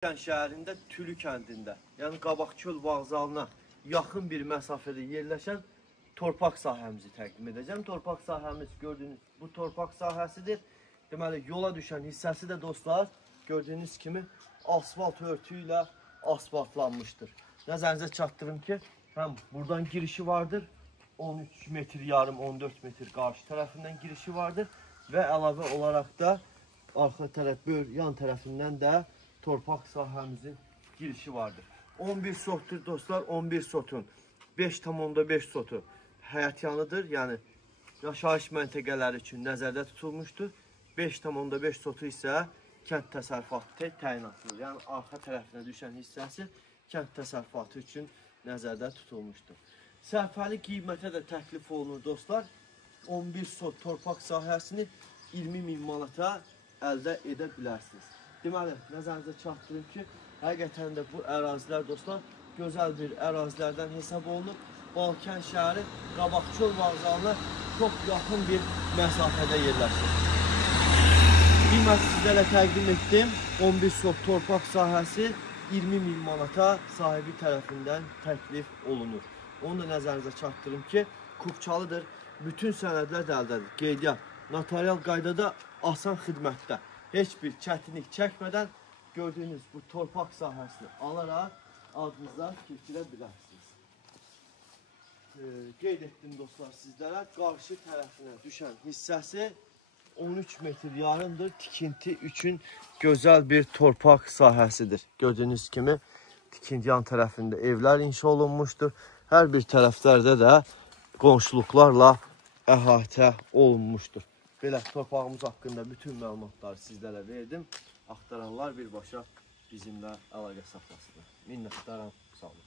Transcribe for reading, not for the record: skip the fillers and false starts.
Şəhərində Tülü kəndində, yəni Qabaqçöl vağzalına yaxın bir məsafədə yerləşən torpaq sahəmizi təqdim edəcəm. Torpaq sahəmiz gördüyünüz bu torpaq sahəsidir. Deməli, yola düşən hissəsi də dostlar, gördüyünüz kimi asfalt örtüyü ilə asfaltlanmışdır. Nəzərinizə çatdırım ki, həm buradan girişi vardır, 13 metr yarım, 14 metr qarşı tərəfindən girişi vardır və əlavə olaraq da arxa tərəf, yan tərəfindən də torpaq sahəmizin girişi vardır. 11 sotdur dostlar, 11 sotun 5,5 sotu həyətyanıdır, yəni yaşayış məntəqələri üçün nəzərdə tutulmuşdur. 5,5 sotu isə kənd təsərrüfatı təyinatlıdır. Yəni arxa tərəfinə düşən hissəsi kənd təsərrüfatı üçün nəzərdə tutulmuşdur. Sərfəli qiymətə də təklif olunur dostlar. 11 sot torpaq sahəsini 20.000 manata əldə edə bilərsiniz. Deməli, nəzərinizə çatdırım ki, həqiqətən də bu ərazilər dostlar gözəl bir ərazilərdən hesab olunub. Balkən şəhəri Qabaqçöl vağzalına çox yaxın bir məsafədə yerləşir. Qiymət sizlərə təqdim etdim. 11 sot torpaq sahəsi 20.000 manata sahibi tərəfindən təklif olunur. Onu da nəzərinizə çatdırım ki, Kupçalıdır. Bütün sənədlər də əldədir. Qeydiyyat, notarial qaydada asan xidmətdə. Heç bir çətinlik çəkmədən gördüyünüz bu torpaq sahəsini alaraq adınıza keçirə bilərsiniz. Qeyd etdim dostlar sizlərə, qarşı tərəfinə düşən hissəsi 13 metr yarımdır. Tikinti üçün gözəl bir torpaq sahəsidir. Gördüyünüz kimi tikinti yan tərəfində evlər inşa olunmuşdur. Hər bir tərəflərdə də qonşuluqlarla əhatə olunmuşdur. Belə torpağımız haqqında bütün məlumatları sizlərə verdim. Axtaranlar birbaşa bizimlə əlaqə saxlasınlar. Minnətdaram, sağ olun.